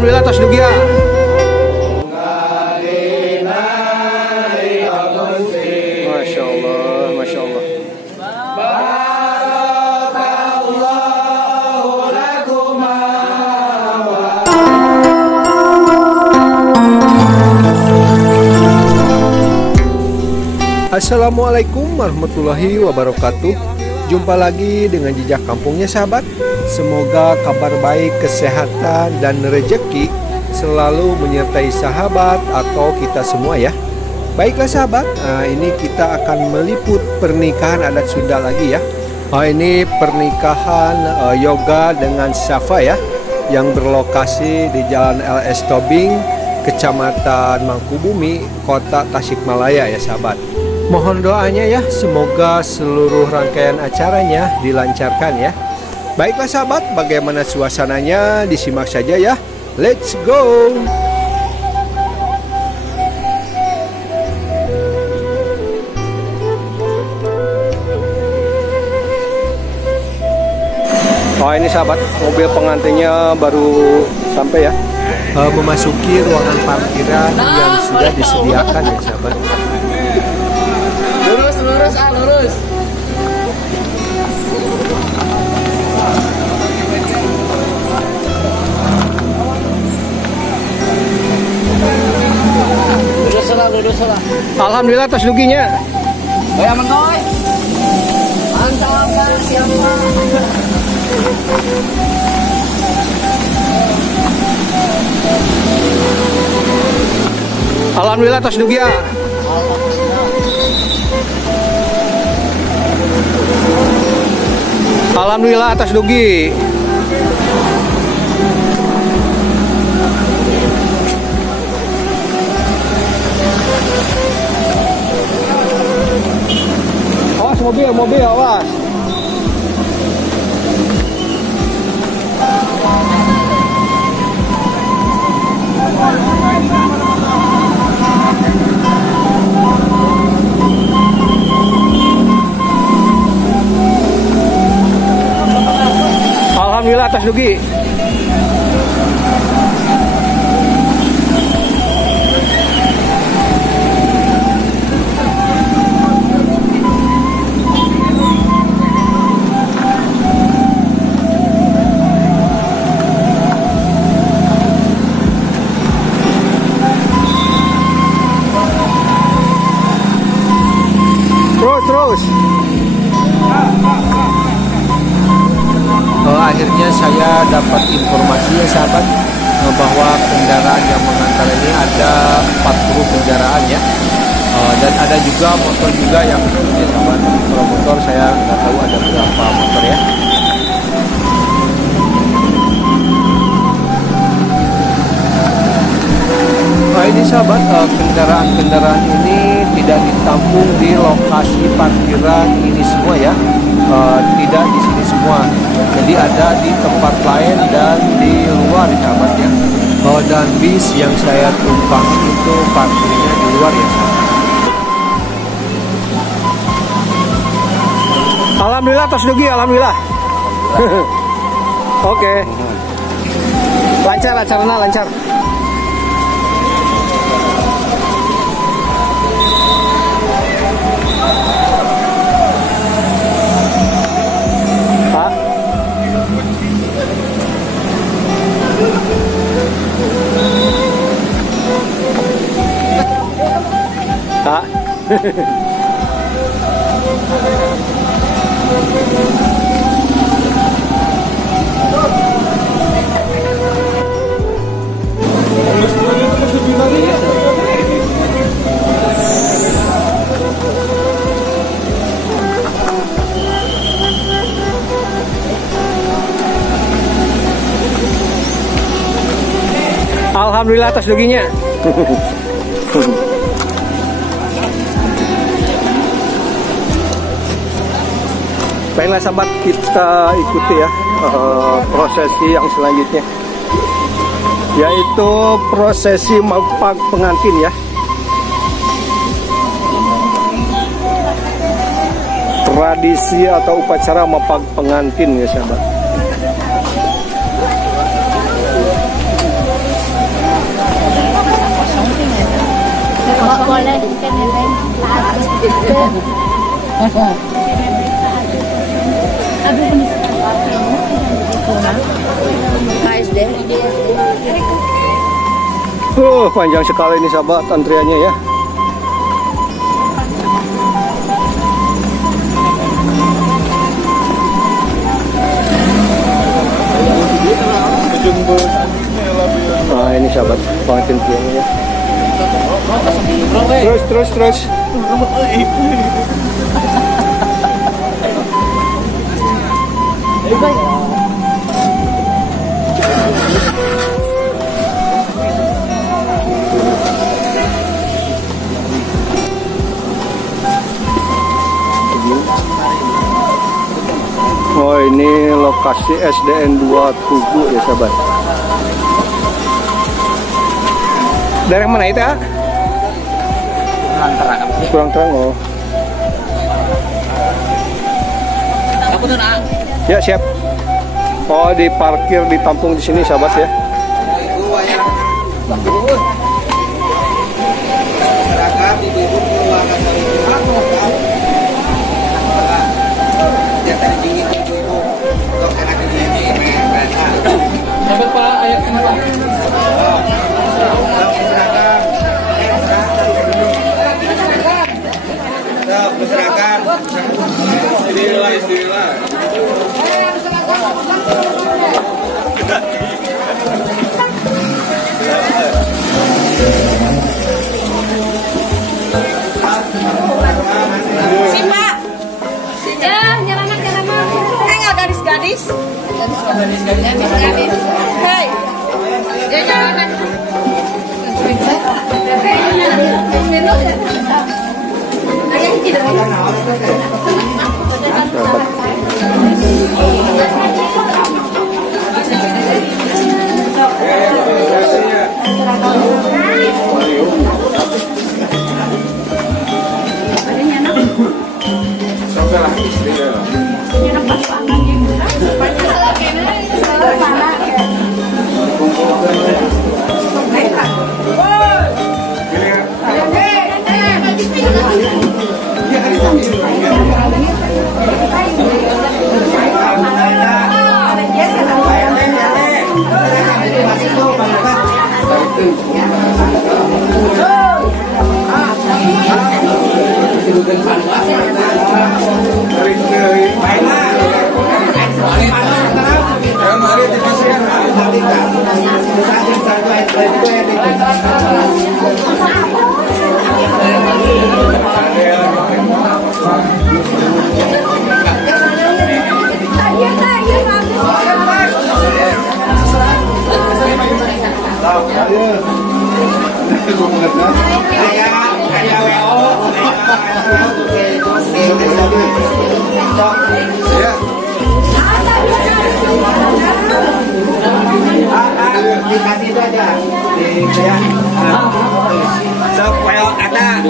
Alhamdulillah tos dugia. Masya Allah, Masya Allah. Assalamualaikum warahmatullahi wabarakatuh. Jumpa lagi dengan Jejak Kampungnya sahabat. Semoga kabar baik, kesehatan, dan rezeki selalu menyertai sahabat atau kita semua ya. Baiklah sahabat, ini kita akan meliput pernikahan adat Sunda lagi ya. Ini pernikahan Yoga dengan Syafa ya, yang berlokasi di Jalan LS Tobing, Kecamatan Mangkubumi, Kota Tasikmalaya ya sahabat. Mohon doanya ya, semoga seluruh rangkaian acaranya dilancarkan ya. Baiklah sahabat, bagaimana suasananya disimak saja ya. Let's go. Oh ini sahabat, mobil pengantinnya baru sampai ya. Memasuki ruangan parkiran yang sudah disediakan ya sahabat. Lurus, lurus, lurus. Lurus lah. Alhamdulillah atas duginya. Ya mengoy. Mantap kan siapa? Alhamdulillah atas dugia. Alhamdulillah atas dugi. Awas mobil awas. Alhamdulillah atas dugi. Terus. Akhirnya saya dapat informasi ya sahabat, bahwa kendaraan yang mengantar ini ada 40 kendaraan ya, dan ada juga motor juga yang ya sahabat. Kalau motor saya nggak tahu ada berapa motor ya. Nah ini sahabat, kendaraan-kendaraan ini tidak ditampung di lokasi parkiran ini semua ya, tidak di sini semua. Jadi ada di tempat lain dan di luar sahabat ya. Dan bis yang saya tumpangi itu parkirnya di luar ya sahabat. Alhamdulillah atas dugi, alhamdulillah. Oke. Lancar acaranya lancar. Alhamdulillah atas duginya. Baiklah sahabat, kita ikuti ya prosesi yang selanjutnya, yaitu prosesi mapag pengantin ya. Tradisi atau upacara mapag pengantin ya sahabat. Panjang sekali ini sahabat antriannya ya. Nah ini sahabat pengantin-pengantinnya ya. Terus. Oh ini lokasi SDN 2 Tugu ya sahabat. Daerah mana itu ya? Kurang terang oh. Aku tuh nak. Ya siap. Oh diparkir ditampung di sini sahabat ya. Sampai para ayat kenapa? Istilah. Simba. Ya, nyalaman. Enggak gadis-gadis. Gadis. Hei. Ya jalanan. Dikasih itu aja. Supaya ada.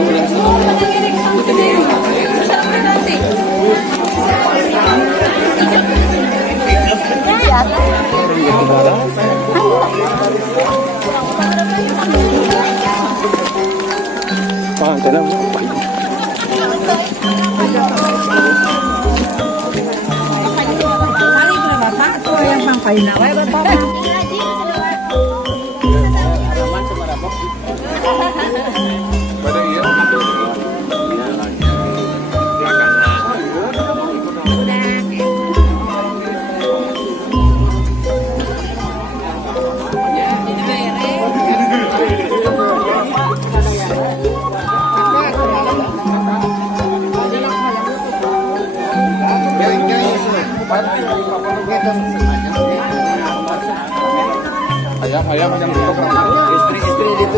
Ayam yang Istri.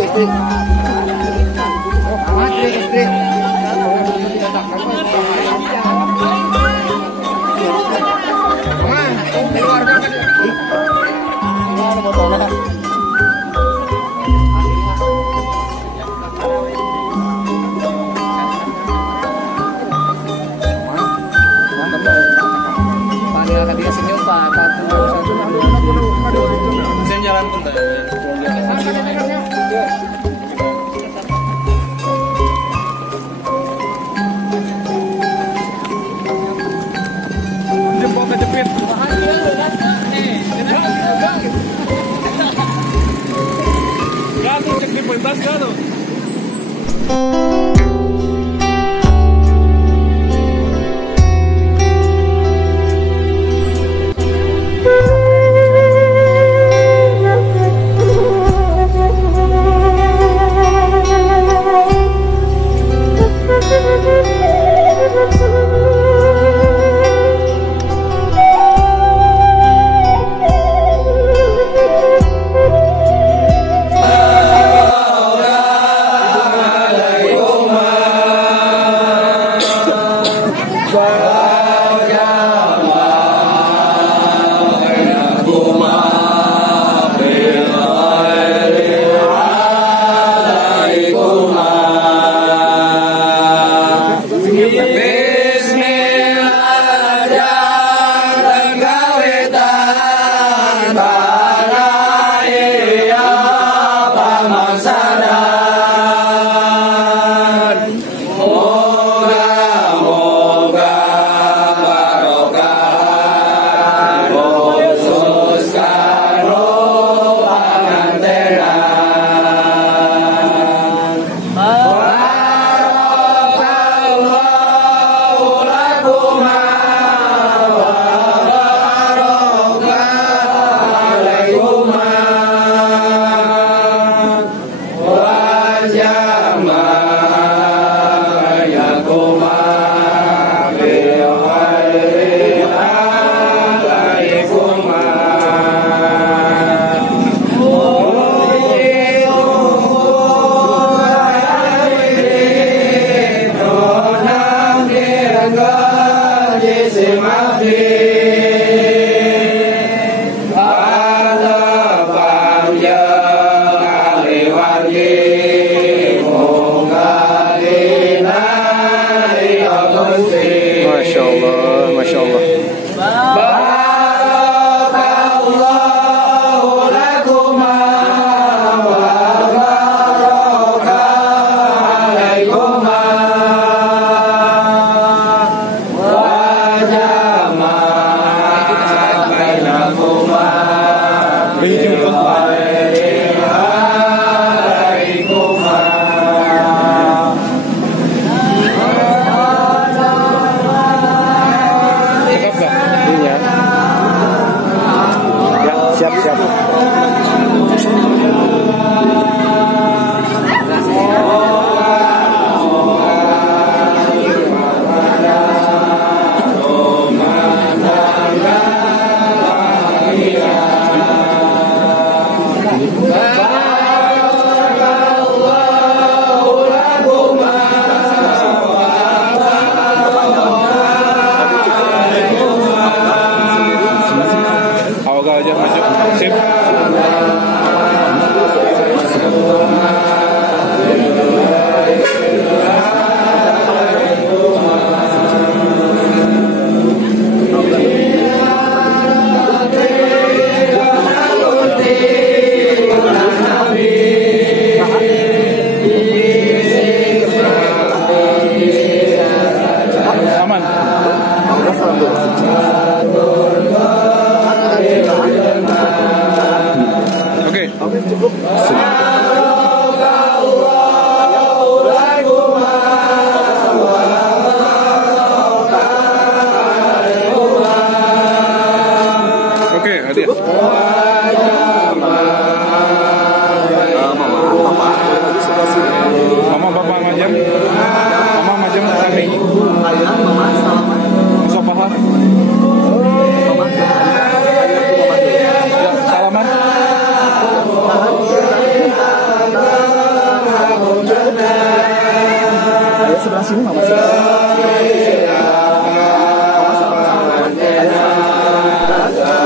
Istri.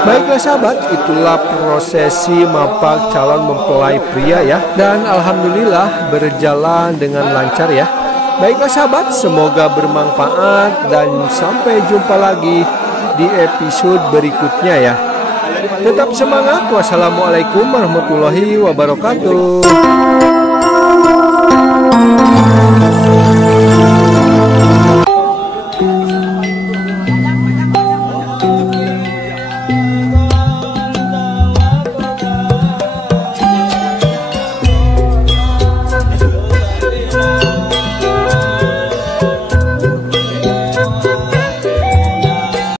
Baiklah sahabat, itulah prosesi mapak calon mempelai pria ya. Dan alhamdulillah berjalan dengan lancar ya. Baiklah sahabat, semoga bermanfaat dan sampai jumpa lagi di episode berikutnya ya. Tetap semangat. Wassalamualaikum warahmatullahi wabarakatuh.